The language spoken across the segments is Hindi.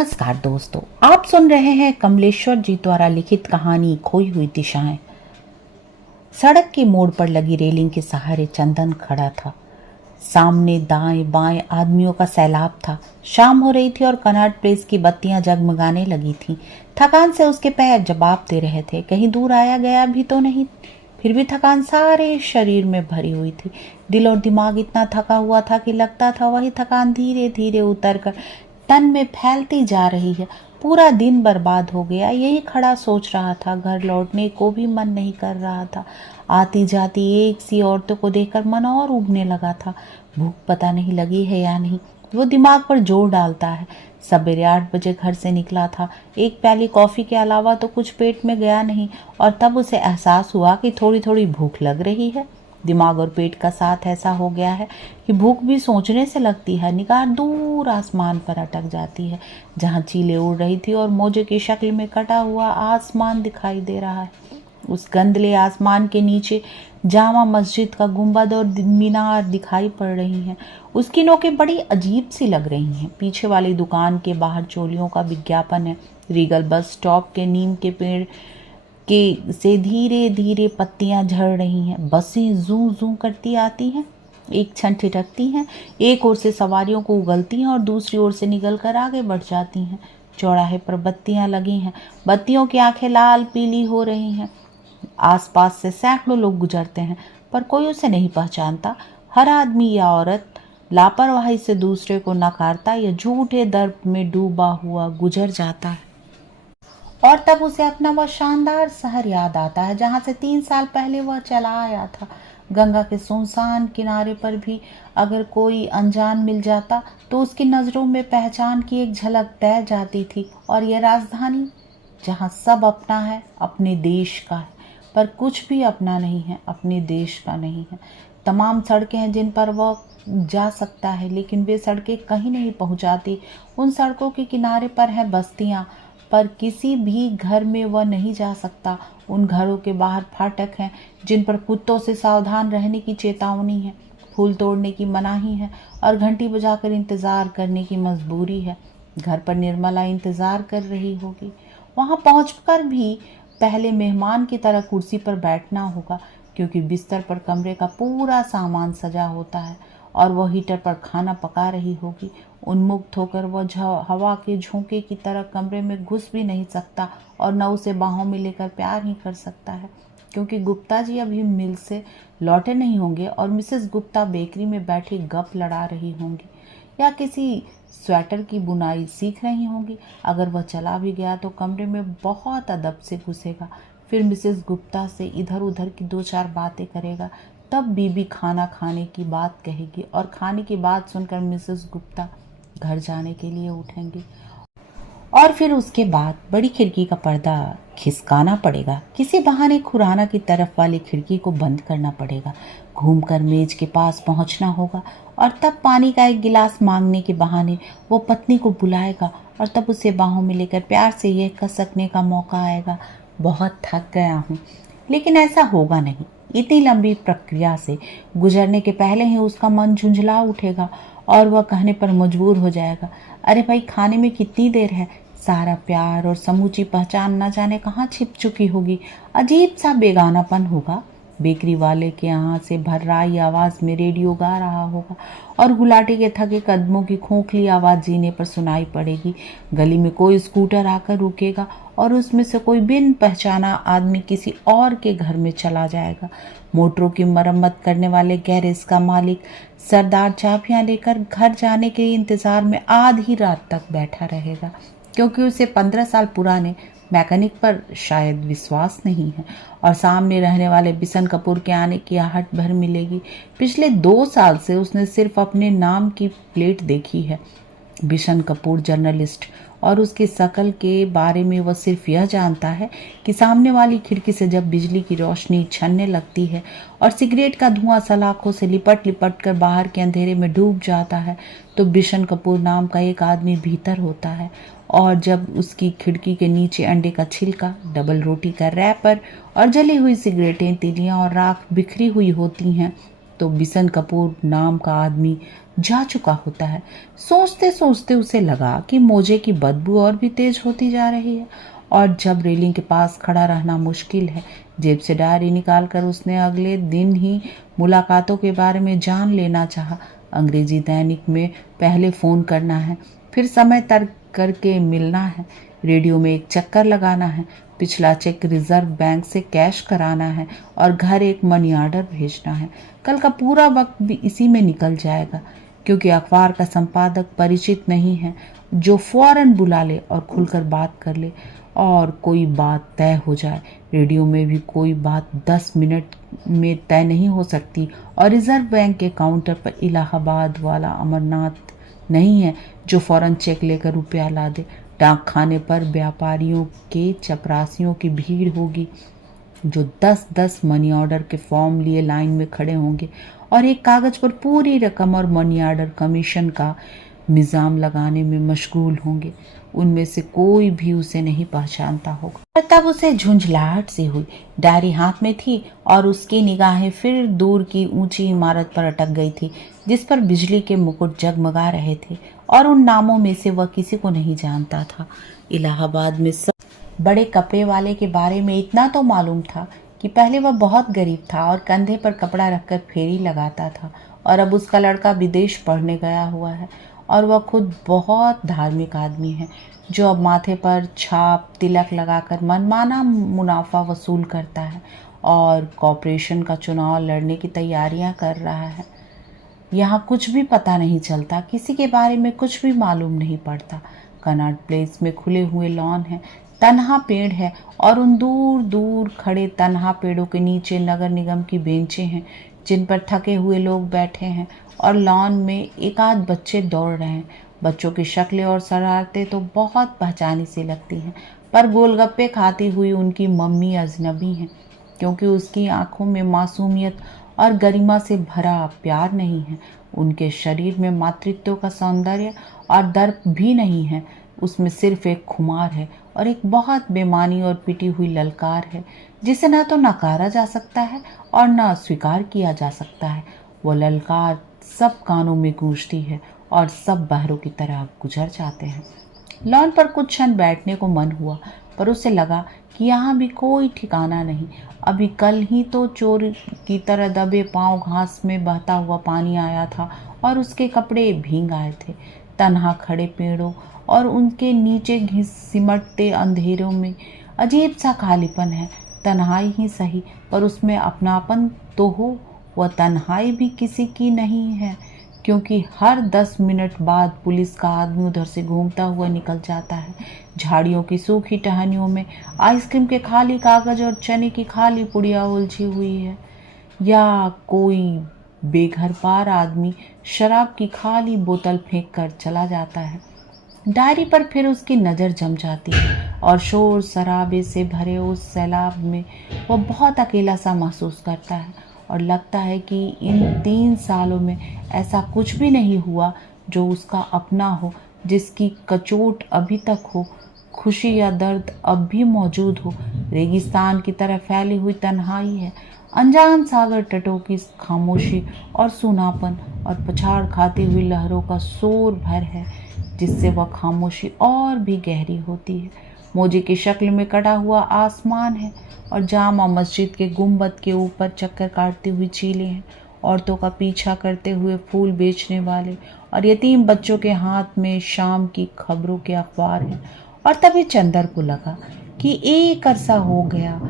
नमस्कार दोस्तों, आप सुन रहे हैं कमलेश्वर जी द्वारा लिखित कहानी खोई हुई दिशाएं। सड़क के मोड़ पर लगी रेलिंग के सहारे चंदन खड़ा था। सामने दाएं बाएं आदमियों का सैलाब था। शाम हो रही थी और कनॉट प्लेस की बत्तियां जगमगाने लगी थीं। थकान से उसके पैर जवाब दे रहे थे, कहीं दूर आया गया भी तो नहीं। फिर भी थकान सारे शरीर में भरी हुई थी। दिल और दिमाग इतना थका हुआ था कि लगता था वही थकान धीरे धीरे उतरकर तन में फैलती जा रही है। पूरा दिन बर्बाद हो गया, यही खड़ा सोच रहा था। घर लौटने को भी मन नहीं कर रहा था। आती जाती एक सी औरतों को देखकर मन और उबने लगा था। भूख पता नहीं लगी है या नहीं, वो दिमाग पर जोर डालता है। सवेरे 8 बजे घर से निकला था। एक प्याली कॉफी के अलावा तो कुछ पेट में गया नहीं, और तब उसे एहसास हुआ कि थोड़ी थोड़ी भूख लग रही है। दिमाग और पेट का साथ ऐसा हो गया है कि भूख भी सोचने से लगती है। निगाह दूर आसमान पर अटक जाती है, जहां चीलें उड़ रही थी और मौजे की शक्ल में कटा हुआ आसमान दिखाई दे रहा है। उस गंदले आसमान के नीचे जामा मस्जिद का गुंबद और मीनार दिखाई पड़ रही हैं। उसकी नोकें बड़ी अजीब सी लग रही हैं। पीछे वाली दुकान के बाहर चोलियों का विज्ञापन है। रीगल बस स्टॉप के नीम के पेड़ के से धीरे धीरे पत्तियां झड़ रही हैं। बसें जू जू करती आती हैं, एक क्षण ठिठकती हैं, एक ओर से सवारियों को उगलती हैं और दूसरी ओर से निकलकर आगे बढ़ जाती हैं। चौराहे पर बत्तियां लगी हैं। बत्तियों की आंखें लाल पीली हो रही हैं। आसपास से सैकड़ों लोग गुजरते हैं, पर कोई उसे नहीं पहचानता। हर आदमी या औरत लापरवाही से दूसरे को नकारता या झूठे दर्द में डूबा हुआ गुजर जाता है। और तब उसे अपना वह शानदार शहर याद आता है, जहां से 3 साल पहले वह चला आया था। गंगा के सुनसान किनारे पर भी अगर कोई अनजान मिल जाता तो उसकी नजरों में पहचान की एक झलक तैर जाती थी। और यह राजधानी, जहां सब अपना है, अपने देश का है, पर कुछ भी अपना नहीं है, अपने देश का नहीं है। तमाम सड़कें हैं जिन पर वह जा सकता है, लेकिन वे सड़कें कहीं नहीं पहुंचाती। उन सड़कों के किनारे पर हैं बस्तियां, पर किसी भी घर में वह नहीं जा सकता। उन घरों के बाहर फाटक हैं जिन पर कुत्तों से सावधान रहने की चेतावनी है, फूल तोड़ने की मनाही है और घंटी बजाकर इंतजार करने की मजबूरी है। घर पर निर्मला इंतजार कर रही होगी। वहां पहुंचकर भी पहले मेहमान की तरह कुर्सी पर बैठना होगा, क्योंकि बिस्तर पर कमरे का पूरा सामान सजा होता है और वह हीटर पर खाना पका रही होगी। उन्मुक्त होकर वह हवा के झोंके की तरह कमरे में घुस भी नहीं सकता और न उसे बाहों में लेकर प्यार ही कर सकता है, क्योंकि गुप्ता जी अभी मिल से लौटे नहीं होंगे और मिसेस गुप्ता बेकरी में बैठी गप लड़ा रही होंगी या किसी स्वेटर की बुनाई सीख रही होंगी। अगर वह चला भी गया तो कमरे में बहुत अदब से घुसेगा, फिर मिसेस गुप्ता से इधर उधर की 2-4 बातें करेगा। तब बीबी खाना खाने की बात कहेगी और खाने की बात सुनकर मिसेस गुप्ता घर जाने के लिए उठेंगी। और फिर उसके बाद बड़ी खिड़की का पर्दा खिसकाना पड़ेगा, किसी बहाने खुराना की तरफ वाली खिड़की को बंद करना पड़ेगा, घूमकर मेज के पास पहुंचना होगा और तब पानी का एक गिलास मांगने के बहाने वो पत्नी को बुलाएगा और तब उसे बाहों में लेकर प्यार से यह कह सकने का मौका आएगा, बहुत थक गया हूँ। लेकिन ऐसा होगा नहीं। इतनी लंबी प्रक्रिया से गुजरने के पहले ही उसका मन झुंझला उठेगा और वह कहने पर मजबूर हो जाएगा, अरे भाई, खाने में कितनी देर है। सारा प्यार और समूची पहचान न जाने कहाँ छिप चुकी होगी। अजीब सा बेगानापन होगा। बेकरी वाले के यहाँ से भर्राई आवाज में रेडियो गा रहा होगा और गुलाटी के थके कदमों की खोखली आवाज जीने पर सुनाई पड़ेगी। गली में कोई स्कूटर आकर रुकेगा और उसमें से कोई बिन पहचाना आदमी किसी और के घर में चला जाएगा। मोटरों की मरम्मत करने वाले गैरेज का मालिक सरदार चाबियां लेकर घर जाने के इंतजार में आधी रात तक बैठा रहेगा, क्योंकि उसे 15 साल पुराने मैकेनिक पर शायद विश्वास नहीं है और सामने रहने वाले बिशन कपूर के आने की आहट भर मिलेगी। पिछले 2 साल से उसने सिर्फ अपने नाम की प्लेट देखी है, बिशन कपूर जर्नलिस्ट, और उसकी शकल के बारे में वह सिर्फ यह जानता है कि सामने वाली खिड़की से जब बिजली की रोशनी छनने लगती है और सिगरेट का धुआं सलाखों से लिपट लिपट कर बाहर के अंधेरे में डूब जाता है, तो बिशन कपूर नाम का एक आदमी भीतर होता है। और जब उसकी खिड़की के नीचे अंडे का छिलका, डबल रोटी का रैपर और जली हुई सिगरेटें, तीलियां और राख बिखरी हुई होती हैं, तो बिशन कपूर नाम का आदमी जा चुका होता है। सोचते सोचते उसे लगा कि मोजे की बदबू और भी तेज होती जा रही है, और जब रेलिंग के पास खड़ा रहना मुश्किल है, जेब से डायरी निकालकर उसने अगले दिन ही मुलाकातों के बारे में जान लेना चाहा। अंग्रेजी दैनिक में पहले फ़ोन करना है, फिर समय तय करके मिलना है, रेडियो में एक चक्कर लगाना है, पिछला चेक रिजर्व बैंक से कैश कराना है और घर एक मनी ऑर्डर भेजना है। कल का पूरा वक्त भी इसी में निकल जाएगा, क्योंकि अखबार का संपादक परिचित नहीं है जो फौरन बुला ले और खुलकर बात कर ले और कोई बात तय हो जाए। रेडियो में भी कोई बात 10 मिनट में तय नहीं हो सकती, और रिजर्व बैंक के काउंटर पर इलाहाबाद वाला अमरनाथ नहीं है जो फौरन चेक लेकर रुपया ला दे। डाक खाने पर व्यापारियों के चपरासियों की भीड़ होगी जो 10-10 मनी ऑर्डर के फॉर्म लिए लाइन में खड़े होंगे और एक कागज पर पूरी रकम और मनी ऑर्डर कमीशन का निजाम लगाने में मशगूल होंगे। उनमें से कोई भी उसे नहीं पहचानता होगा। तब उसे झुंझलाहट सी हुई। डायरी हाथ में थी और उसकी निगाहें फिर दूर की ऊंची इमारत पर अटक गई थी जिस पर बिजली के मुकुट जगमगा रहे थे, और उन नामों में से वह किसी को नहीं जानता था। इलाहाबाद में सब बड़े कपड़े वाले के बारे में इतना तो मालूम था कि पहले वह बहुत गरीब था और कंधे पर कपड़ा रखकर फेरी लगाता था, और अब उसका लड़का विदेश पढ़ने गया हुआ है, और वह खुद बहुत धार्मिक आदमी है जो अब माथे पर छाप तिलक लगाकर मनमाना मुनाफा वसूल करता है और कॉरपोरेशन का चुनाव लड़ने की तैयारियां कर रहा है। यहाँ कुछ भी पता नहीं चलता, किसी के बारे में कुछ भी मालूम नहीं पड़ता। कनॉट प्लेस में खुले हुए लॉन है, तन्हा पेड़ है, और उन दूर दूर खड़े तन्हा पेड़ों के नीचे नगर निगम की बेंचें हैं जिन पर थके हुए लोग बैठे हैं, और लॉन में एक आध बच्चे दौड़ रहे हैं। बच्चों की शक्लें और शरारतें तो बहुत पहचानी सी लगती हैं, पर गोलगप्पे खाती हुई उनकी मम्मी अजनबी हैं, क्योंकि उसकी आंखों में मासूमियत और गरिमा से भरा प्यार नहीं है। उनके शरीर में मातृत्व का सौंदर्य और दर्प भी नहीं है, उसमें सिर्फ एक खुमार है और एक बहुत बेमानी और पिटी हुई ललकार है जिसे न तो नकारा जा सकता है और न स्वीकार किया जा सकता है। वो ललकार सब कानों में गूंजती है और सब बहरों की तरह गुजर जाते हैं। लॉन पर कुछ क्षण बैठने को मन हुआ, पर उसे लगा कि यहाँ भी कोई ठिकाना नहीं। अभी कल ही तो चोर की तरह दबे पांव घास में बहता हुआ पानी आया था और उसके कपड़े भीग आए थे। तन्हा खड़े पेड़ों और उनके नीचे सिमटते अंधेरों में अजीब सा खालीपन है। तन्हाई ही सही, पर उसमें अपनापन तो हो। वह तन्हाई भी किसी की नहीं है, क्योंकि हर 10 मिनट बाद पुलिस का आदमी उधर से घूमता हुआ निकल जाता है। झाड़ियों की सूखी टहनियों में आइसक्रीम के खाली कागज और चने की खाली पुड़िया उलझी हुई है, या कोई बेघरबार आदमी शराब की खाली बोतल फेंक कर चला जाता है। डायरी पर फिर उसकी नज़र जम जाती है और शोर शराबे से भरे उस सैलाब में वह बहुत अकेला सा महसूस करता है, और लगता है कि इन 3 सालों में ऐसा कुछ भी नहीं हुआ जो उसका अपना हो, जिसकी कचोट अभी तक हो, खुशी या दर्द अब भी मौजूद हो। रेगिस्तान की तरह फैली हुई तन्हाई है, अनजान सागर तटों की खामोशी और सूनापन और पछाड़ खाती हुई लहरों का शोर भर है, जिससे वह खामोशी और भी गहरी होती है। मोजे की शक्ल में कटा हुआ आसमान है और जामा मस्जिद के गुंबद के ऊपर चक्कर काटती हुई चीलें हैं, औरतों का पीछा करते हुए फूल बेचने वाले और यतीम बच्चों के हाथ में शाम की खबरों के अखबार हैं। और तभी चंदर को लगा कि एक अरसा हो गया,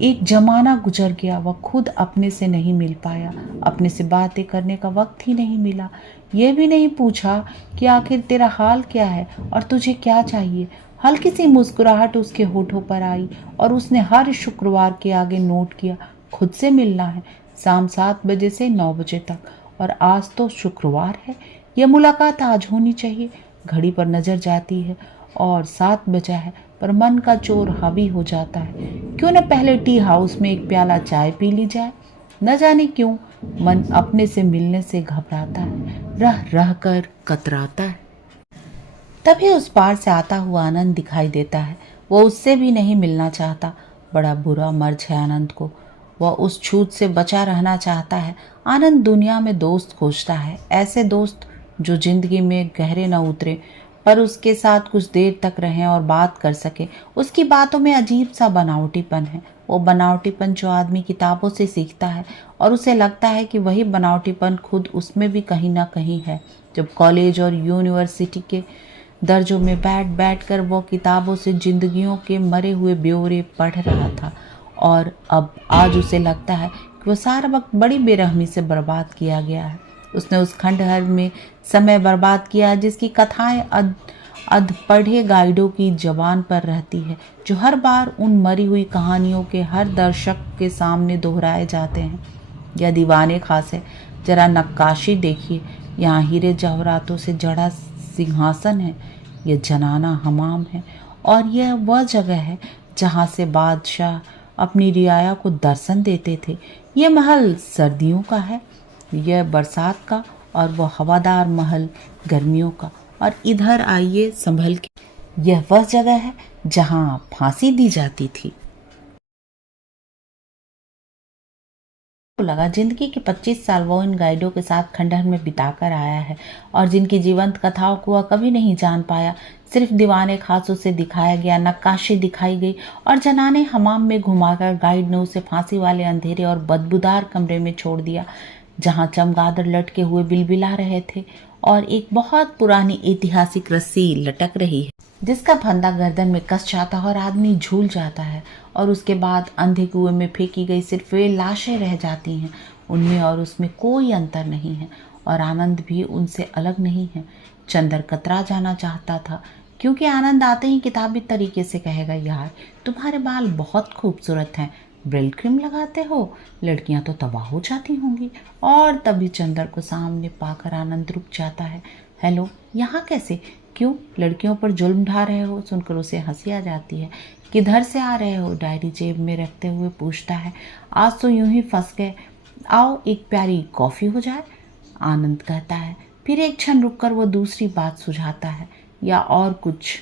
एक जमाना गुजर गया, वह खुद अपने से नहीं मिल पाया, अपने से बातें करने का वक्त ही नहीं मिला, यह भी नहीं पूछा कि आखिर तेरा हाल क्या है और तुझे क्या चाहिए। हल्की सी मुस्कुराहट उसके होठों पर आई और उसने हर शुक्रवार के आगे नोट किया, खुद से मिलना है, शाम 7 बजे से 9 बजे तक, और आज तो शुक्रवार है, यह मुलाकात आज होनी चाहिए। घड़ी पर नजर जाती है और 7 बजा है, पर मन का चोर हावी हो जाता है। क्यों न पहले टी हाउस में एक प्याला चाय पी ली जाए। न जाने क्यों मन अपने से मिलने से घबराता है, रह रह कर कतराता है। तभी उस पार से आता हुआ आनंद दिखाई देता है। वो उससे भी नहीं मिलना चाहता। बड़ा बुरा मर्ज है आनंद को। वह उस छूत से बचा रहना चाहता है। आनंद दुनिया में दोस्त खोजता है, ऐसे दोस्त जो जिंदगी में गहरे न उतरे पर उसके साथ कुछ देर तक रहें और बात कर सके। उसकी बातों में अजीब सा बनावटीपन है, वो बनावटीपन जो आदमी किताबों से सीखता है और उसे लगता है कि वही बनावटीपन खुद उसमें भी कहीं ना कहीं है। जब कॉलेज और यूनिवर्सिटी के दर्जों में बैठ बैठ कर वो किताबों से जिंदगियों के मरे हुए ब्यौरे पढ़ रहा था और अब आज उसे लगता है कि वो सारा वक्त बड़ी बेरहमी से बर्बाद किया गया है। उसने उस खंडहर में समय बर्बाद किया जिसकी कथाएं अधपढ़े गाइडों की जबान पर रहती है, जो हर बार उन मरी हुई कहानियों के हर दर्शक के सामने दोहराए जाते हैं। यह दीवाने खास है, जरा नक्काशी देखिए, यहाँ हीरे जवाहरातों से जड़ा सिंहासन है, यह जनाना हमाम है और यह वह जगह है जहाँ से बादशाह अपनी रियाया को दर्शन देते थे। यह महल सर्दियों का है, यह बरसात का, और वह हवादार महल गर्मियों का। और इधर आइए संभल के, यह वह जगह है जहाँ फांसी दी जाती थी। लगा जिंदगी के 25 साल वो इन गाइडों के साथ खंडहर में बिताकर आया है और जिनकी जीवंत कथाओं को वह कभी नहीं जान पाया। सिर्फ दीवाने खासों से दिखाया गया, नक्काशी दिखाई गई और जनाने हमाम में घुमाकर गाइड ने उसे फांसी वाले अंधेरे और बदबूदार कमरे में छोड़ दिया, जहां चमगादड़ लटके हुए बिलबिला रहे थे और एक बहुत पुरानी ऐतिहासिक रस्सी लटक रही है जिसका फंदा गर्दन में कस जाता है और आदमी झूल जाता है और उसके बाद अंधे कुएं में फेंकी गई सिर्फ वे लाशें रह जाती हैं। उनमें और उसमें कोई अंतर नहीं है और आनंद भी उनसे अलग नहीं है। चंदर कतरा जाना चाहता था क्योंकि आनंद आते ही किताबी तरीके से कहेगा, यार तुम्हारे बाल बहुत खूबसूरत हैं, ब्रिल क्रीम लगाते हो, लड़कियां तो तबाह हो जाती होंगी। और तभी चंदर को सामने पाकर आनंद रुक जाता है। हेलो, यहाँ कैसे? क्यों लड़कियों पर जुल्म ढा रहे हो? सुनकर उसे हंसी आ जाती है। किधर से आ रहे हो? डायरी जेब में रखते हुए पूछता है। आज तो यूं ही फंस गए, आओ एक प्यारी कॉफ़ी हो जाए, आनंद कहता है। फिर एक क्षण रुककर वो दूसरी बात सुझाता है, या और कुछ।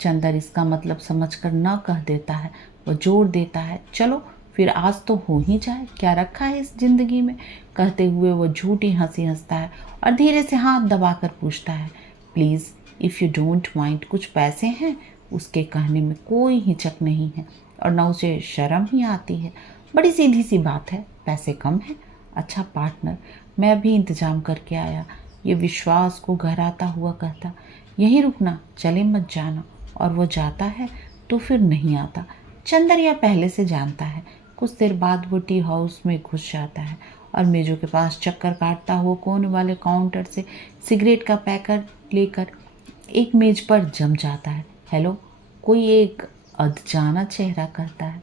चंदर इसका मतलब समझकर न कह देता है। वो जोर देता है, चलो फिर आज तो हो ही जाए, क्या रखा है इस जिंदगी में। कहते हुए वो झूठी हंसी हंसता है और धीरे से हाथ दबाकर पूछता है, please if you don't mind, कुछ पैसे हैं? उसके कहने में कोई हिचक नहीं है और न उसे शर्म ही आती है। बड़ी सीधी सी बात है, पैसे कम है। अच्छा पार्टनर, मैं अभी इंतज़ाम करके आया, ये विश्वास को गहराता हुआ कहता। यहीं रुकना, चले मत जाना। और वो जाता है तो फिर नहीं आता। चंदर यह पहले से जानता है। कुछ देर बाद वो टी हाउस में घुस जाता है और मेजों के पास चक्कर काटता हुआ कोने वाले काउंटर से सिगरेट का पैकेट लेकर एक मेज पर जम जाता है। हेलो, कोई एक अधजाना चेहरा कहता है।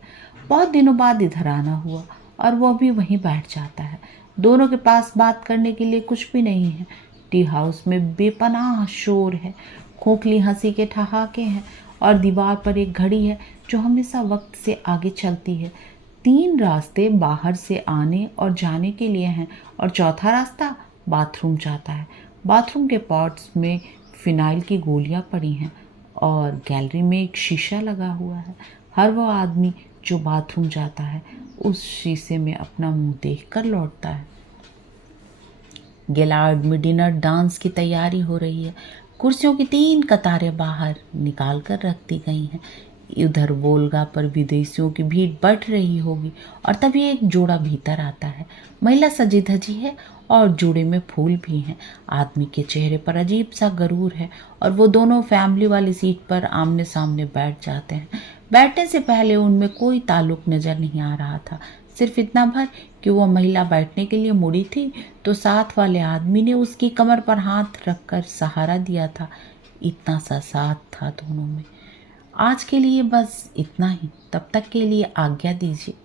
बहुत दिनों बाद इधर आना हुआ और वह भी वहीं बैठ जाता है। दोनों के पास बात करने के लिए कुछ भी नहीं है। टी हाउस में बेपनाह शोर है, खोखली हंसी के ठहाके हैं और दीवार पर एक घड़ी है जो हमेशा वक्त से आगे चलती है। 3 रास्ते बाहर से आने और जाने के लिए हैं और चौथा रास्ता बाथरूम जाता है। बाथरूम के पॉट्स में फिनाइल की गोलियां पड़ी हैं और गैलरी में एक शीशा लगा हुआ है। हर वो आदमी जो बाथरूम जाता है उस शीशे में अपना मुंह देखकर लौटता है। गिलार्ड में डिनर डांस की तैयारी हो रही है। कुर्सियों की 3 कतारें बाहर निकाल कर रख दी गई हैं। उधर वोल्गा पर विदेशियों की भीड़ बढ़ रही होगी और तभी एक जोड़ा भीतर आता है। महिला सजी धजी है और जोड़े में फूल भी हैं। आदमी के चेहरे पर अजीब सा गरूर है और वो दोनों फैमिली वाली सीट पर आमने सामने बैठ जाते हैं। बैठने से पहले उनमें कोई ताल्लुक नजर नहीं आ रहा था, सिर्फ इतना भर कि वो महिला बैठने के लिए मुड़ी थी तो साथ वाले आदमी ने उसकी कमर पर हाथ रखकर सहारा दिया था। इतना सा साथ था दोनों में। आज के लिए बस इतना ही, तब तक के लिए आज्ञा दीजिए।